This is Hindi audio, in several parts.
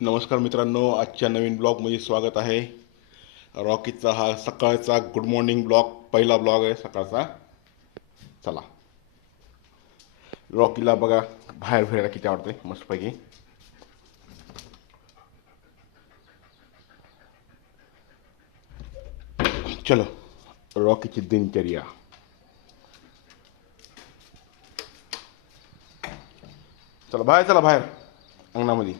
नमस्कार मित्रांनो आजच्या नवीन ब्लॉगमध्ये स्वागत आहे. रॉकीचा हा सकाळचा गुड मॉर्निंग ब्लॉग पहिला ब्लॉग आहे सकाळचा. चला. रॉकीला बघा बाहेर फिरायला किती आवडते मस्तपैकी. चलो रॉकीची दिनचर्या. चला बाहेर चला बाहेर. अंगणामध्ये.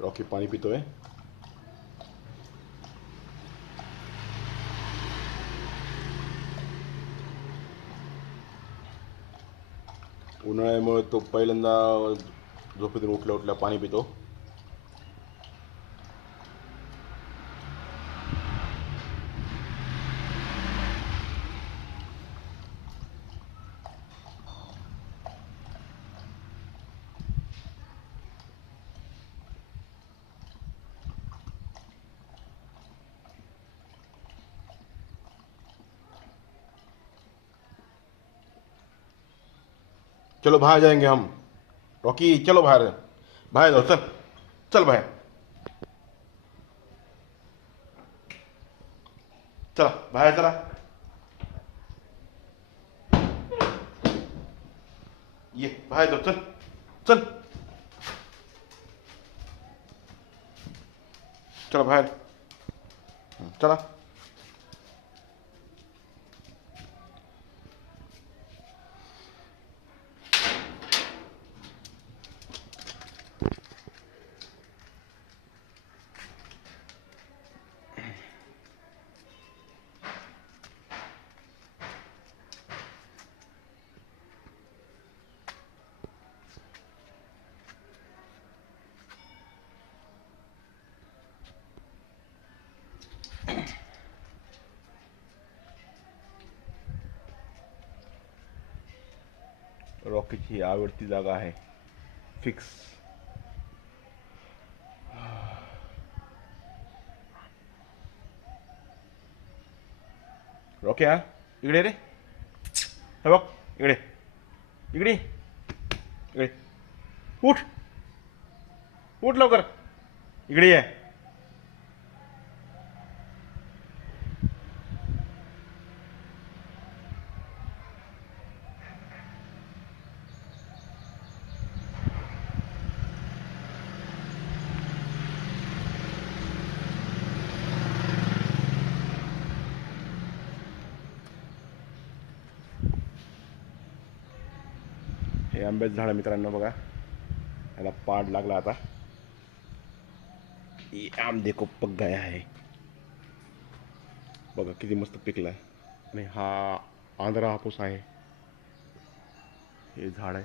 रॉकी पाणी पितोय उन्हाळ्यामुळे तो पहिल्यांदा झोपेतून उठल्या उठल्या पाणी पितो. चलो बाहर जाएँगे हम। रॉकी चलो बाहर। बाहर जाओ चल। चल बाहर। चला बाहेर चला। ये बाहेर जाऊ चल। चल। चला हं, चला। रॉकीची आवडती जागा आहे फिक्स। रॉकी हा? इकडे रे। हे बघ इकडे इकडे इकडे उठ। उठ, लवकर। इकडे ये हे आंब्याचं झाड मित्रांनो बघा. याला पाड लागला आता. ये आम देखो पक गया बघा किती मस्त पिकला आणि हा आंध्रा हापूस आहे. हे झाड आहे.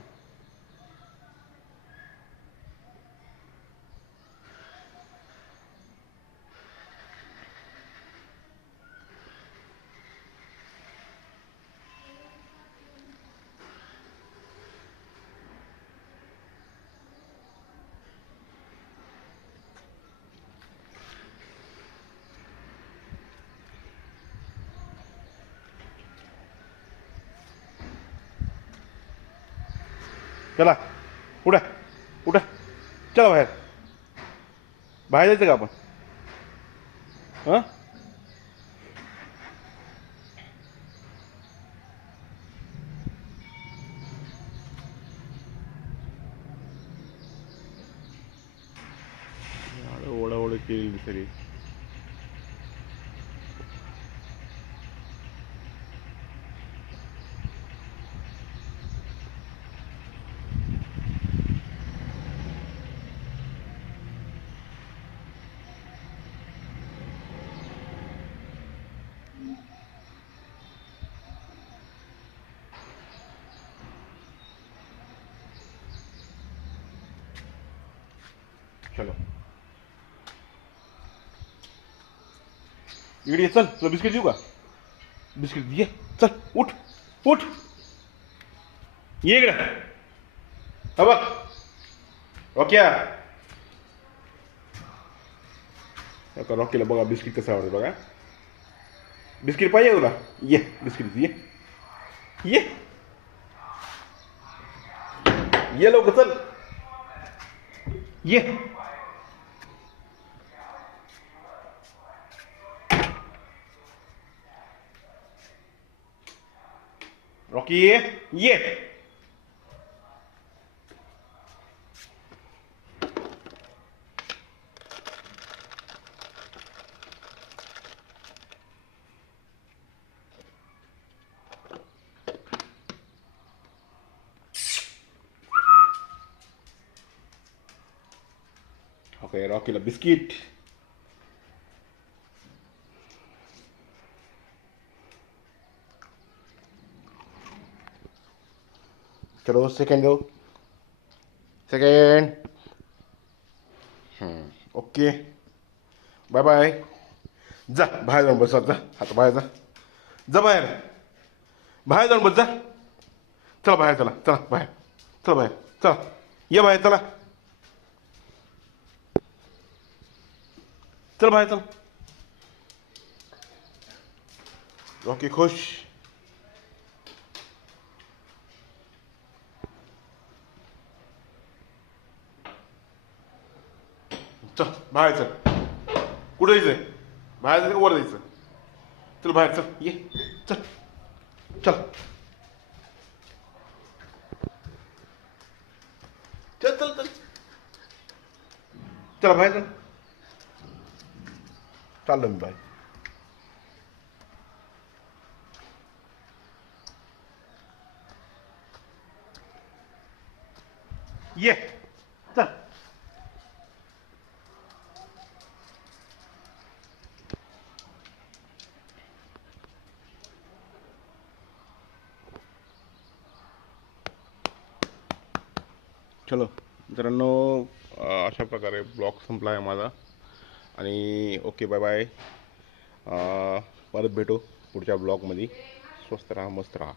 चला उठा उठा चला बाहेर बाहेर जायचं का आपण हां ओढाओढ केली सगळी चलो। ये, चल तुला बिस्किट देऊ का बिस्किट ये चल उठ उठ। ये हा ओके आता रॉकीला बिस्किट कसं आवडतं बघा बिस्किट पाहिजे तुला ये बिस्किट ये। ये। ये लवकर चल। ये। Rocky, yeah. Okay, Rocky, lebih sedikit. चलो सेकंड दो। सेकंड ओके बाय बाय जा, बाहेर जाऊन बस, जा आता बाहेर जा। जा बाहेर। बाहेर जाऊन बस, जा। चला बाहेर, चला चला, बाहेर। चला बाहेर, चला। ये बाहेर, चला। चल बाहेर, चल। ओके खुश। चल बाहेर चल. कुठं जायचंय? बाहेर जायचं वर जायचं? चल बाहेर चल. ये. चल. चल. चल चल चल. चला बाहेर चल. चाललं मी बाहेर. ये. चल. चलो मित्रांनो अशा प्रकारे ब्लॉग संपला आहे माझा. आणि ओके बाय बाय. परत भेटू पुढच्या ब्लॉगमध्ये. स्वस्त राहा मस्त राहा.